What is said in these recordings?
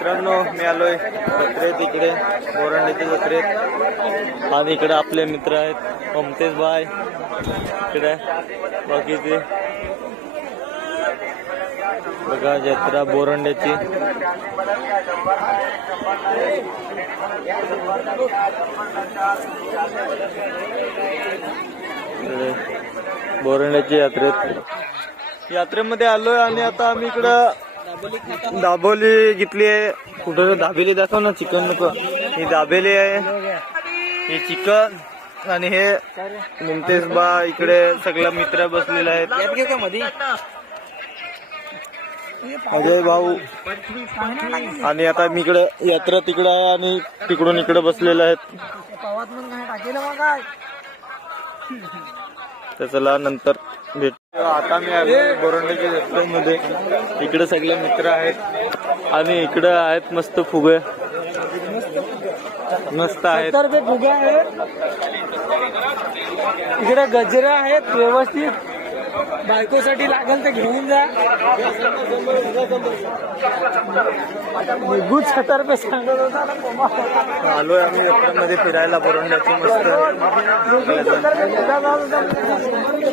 मित्रांनो मी आलोय जत्रेत इकडे बोरांड्याच्या जत्रेत आणि इकडे आपले मित्र आहेत ममतेश भाई इकडे बाकीचे बघा जत्रा बोरांड्याची बोरांड्याची यात्रेमध्ये आलोय आणि आता आम्ही इकडं दाबोली घेतली आहे. कुठं दाबेली दाखव ना, चिकन नको. ही दाबेली आहे, ही चिकन आणि हे मुमतेज बा इकडे सगळा मित्र बसलेले आहेत. अजय भाऊ आणि आता मी इकडे यात्रा तिकडे आहे आणि तिकडून इकडे बसलेले आहेत. तर चला नंतर भेट. आता मी आलो बोरांड्याच्या जत्रेमध्ये. इकडे सगळे मित्र आहेत आणि इकडे आहेत मस्त फुगे मस्त आहेत. फुगे आहेत इकडे, गजरा आहेत व्यवस्थित. बायकोसाठी लागेल तर घेऊन जा. निघूच 70 रुपये सांगत होता. आलोय आम्ही जत्रेमध्ये फिरायला बोरांड्याची मस्त.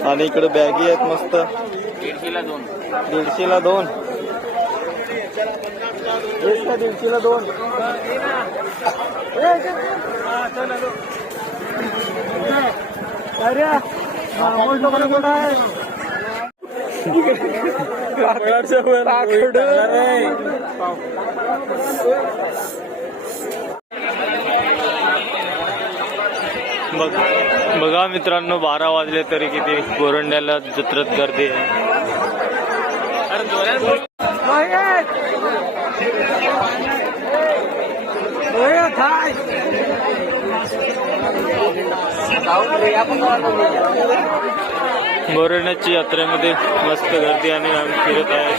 आणि इकडे बॅगी आहेत मस्त. 150ला 2 150ला 2. बघा मित्रांनो 12 वाजले तरी किती बोरांड्याला जत्रेत गर्दी आहे. बोरांड्याची यात्रेमध्ये मस्त गर्दी आणि आम्ही फिरत आहे.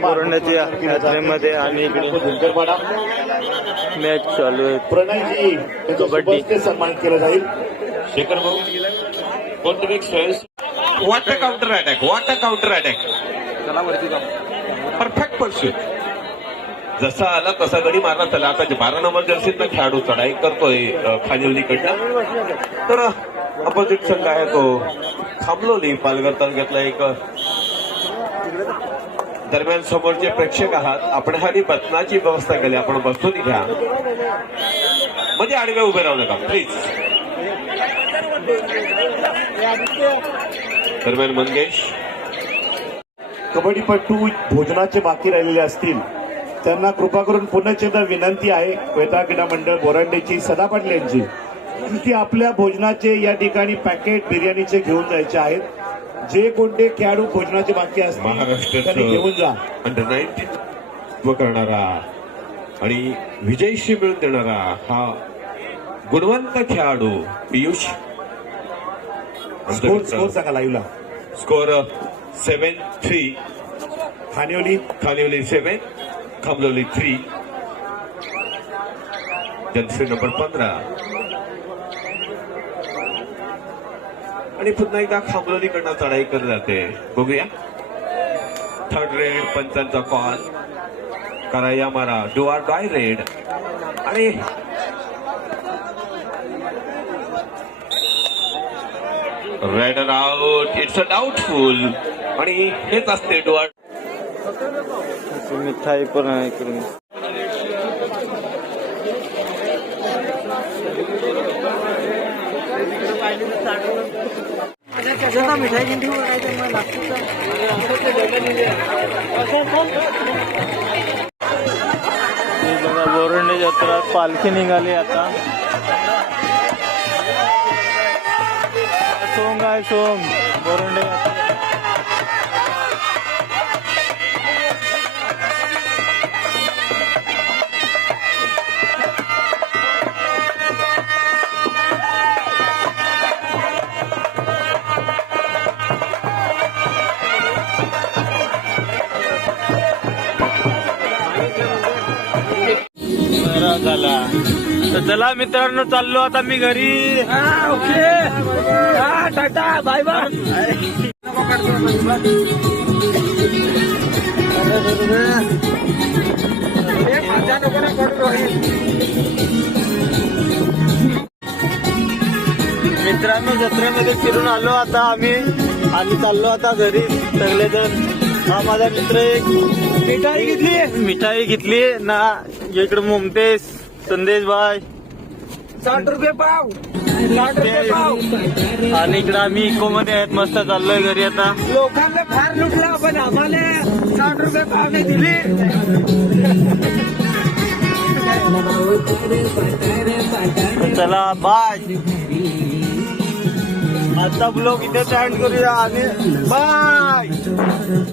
बोरांड्याच्या यात्रेमध्ये आणि इकडे मॅच चालू आहे. प्रणयजी कबड्डी सन्मान केला जाईल. शेखर भाऊ what a counter attack, what a counter attack. Perfect pursuit. जसा आला तसा गडी मारला. त्याला आता 12 नंबर जर्सीतला खेळाडू चढाई करतोय खानिवलीकडनं. तर अपोजिट संघ आहे तो खामलोली पालघर तालुक्यातला एक. दरम्यान समोरचे प्रेक्षक आहात, आपण हरी बसण्याची व्यवस्था केली. आपण बसतो ती घ्या, मध्ये आडवे उभे राहू नका प्लीज. दरम्यान मंगेश. कबड्डीपटू भोजनाचे बाकी राहिलेले असतील त्यांना कृपा करून पुन्हा एकदा विनंती आहे, वेताळ क्रीडा मंडळ बोरांड्याची सदा पाटील यांची, की आपल्या भोजनाचे या ठिकाणी पॅकेट बिर्याणीचे घेऊन जायचे आहेत. जे कोणते खेळाडू भोजनाचे बाकी असतील महाराष्ट्रात घेऊन जा. अंडर 19 करणारा आणि विजयशी मिळून देणारा हा गुणवंत खेळाडू पियुष. स्कोर सांगा लाईव्हला. स्कोर 7-3. खानिवली 7, खामलोली 3. Jersey number 15. आणि पुन्हा एकदा खामलोलीकडनं चढाई करत जाते. बघूया. 3rd रेड पंचांचा कॉल करा या मारा. Do or die raid. आणि raider out. It's a doubtful. आणि हेच असते डू आर. मिठाई पण आहे इकडे. मिठाई घेऊन बघा बोरांडा जत्रा पालखी निघाली आता. सोंग आहे सोंग बोरांडा. झाला. तर चला मित्रांनो चाललो आता मी घरी. ओके. Tata bye bye. माझ्या नको ना करू रोहित. मित्रांनो जत्रेमध्ये फिरून आलो आता आम्ही चाललो आता घरी सगळे जण. हा माझा मित्र एक मिठाई घेतली ना इकडे मुमतेज संदेश भाई 60 रुपये पाव. 60 रुपये पाव. आणि इकडे आम्ही इको मध्ये आहेत मस्त चाललोय घरी आता. लोकांना फार लुटला पण आम्हाला 60 रुपये पावने दिली. चला बाय. आता ब्लॉग इथे स्टँड करूया आणि बाय.